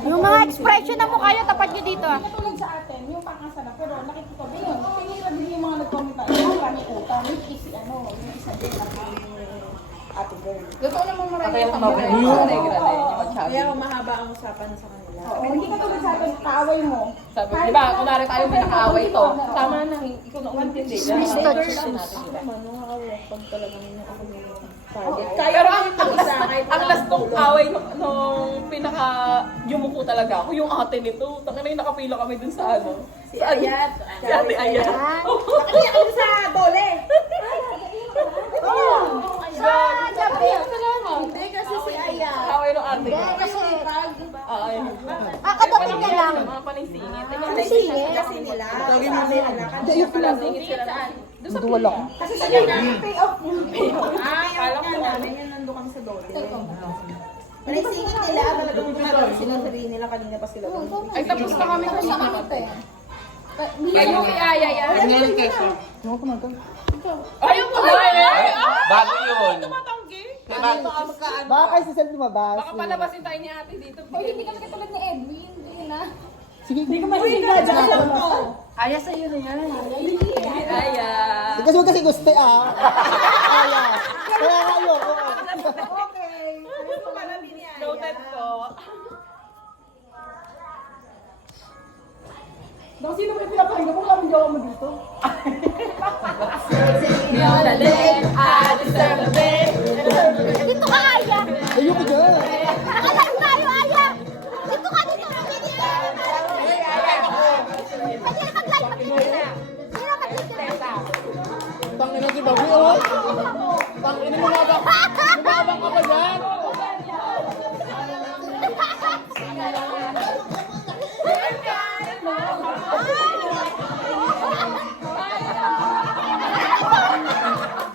Yung mga expression na mukha nyo, tapat nyo dito. Katulad sa atin, yung pang-asarap, pero nakikita din yun. Tingin na din yung mga nag-comment na, yung kami utang, which is, yung isa din na ate girl. Totoo naman marami Kaya yung mabait pamilya. yung negra din, yung magsabi. Kaya mahaba ang usapan sa kanila. Oo, hindi katulad sa atin, kaaway mo. Sabi, di ba, kunwari tayo may nakaaway to. Tama na, ikaw na umintindi. Mr. Girl Jesus. lang natin, di ba? Pag talaga nila ako yung Okay. Pero ang last nung away nung pinaka yumuko talaga ako, yung ate nito. Taka na yung nakapila kami dun sa ano. Si Ayat. Si ate Ayat. Nakaliya kami sa dole. Sa gabi. Hindi kasi si Ayat. Away nung ate ko. Kasi pag Ayun. Kadating ka lang. Mga panisingit. Panisingit? kasi nila. Sabi nila Panisingit sila saan? Doon sa Duwala. Kasi sa ganyan, pay off yung Kala ko namin yun nandun kami sa dole. Naisingit nila, talagang pinagawa sila sarili nila kanina pa sila. Ay, tapos na kami kumain. Kayo kay Aya yan. Ngayon keso. Ayun ko ba eh? Bago yun. Tumatanggi. Baka kayo si Sel lumabas. Baka palabasin tayo ni ate dito. Hindi kami katulad ni Edwin. Hindi na. Sige, Hindi ko masigla dyan. Aya sa'yo na yan. Aya. kasi huwag kasi gusto Aya. Kaya nga yun. Okay. Ano ko pala din yan? Noted po. Dong, sino ba yung pinapakinggan mo? Kami gawa mo dito. Dito ka, Aya. Ayoko dyan. Nakalaro tayo, Aya. Dito ka, dito. Pwede na mag-live. Pwede na mag-live. Tangin na si Babi, oh. Tangin mo nga ba? Bumabang ka ba dyan?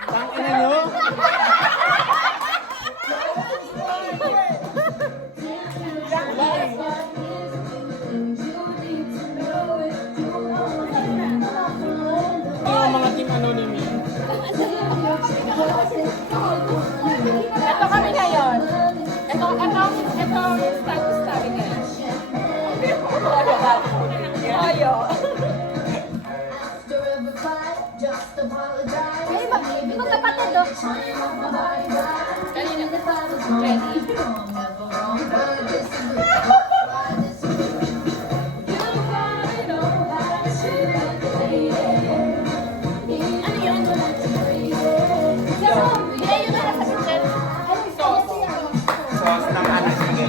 Tangin na nyo? Yung mga team anonymous. Ito kami ngayon. Ito status namin ngayon. Ayo. Ay, magkapatid, oh. Kanina. Ready? Ano yun? Bigay yun na sa kitchen. Sauce ng ano, sige.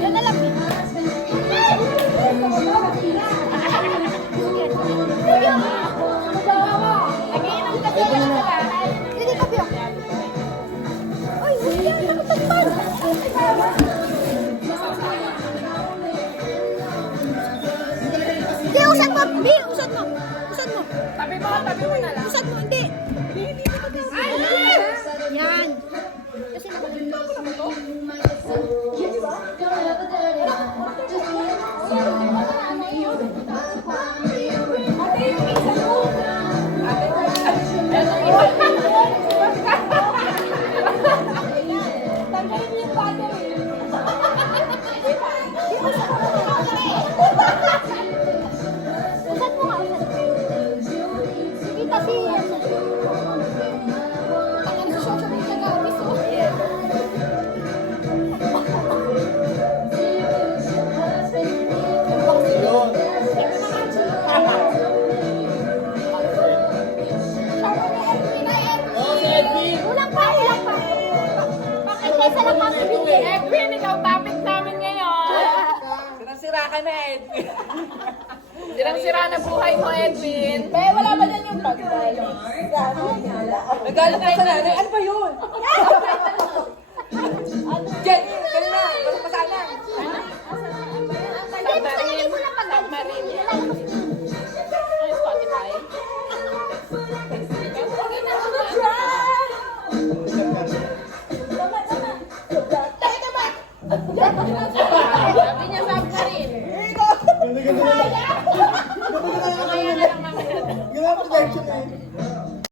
Yun na lang. Nagiinom kasi ako ng Hindi ka biyak. Ay, hindi yan. Nakatagpan. Hindi, usad mo. Bi, usad mo. Usad mo. Tabi mo na lang. Usad mo, hindi. Yan. Kasi usad mo nga, usad. Sige, kasi. Tangan sa social media ka, miso. Yun. Oh, si Edwin. Ulang pa, ulang pa. Pakitesa lang kami bigyan. Edwin, ikaw topic namin ngayon. Sirang-sira ka na, Edwin. Sirang-sira na buhay mo, Edwin. Wala ba dyan yung pag-dialogue? Nagalit ka sa nanay. Ano ba yun?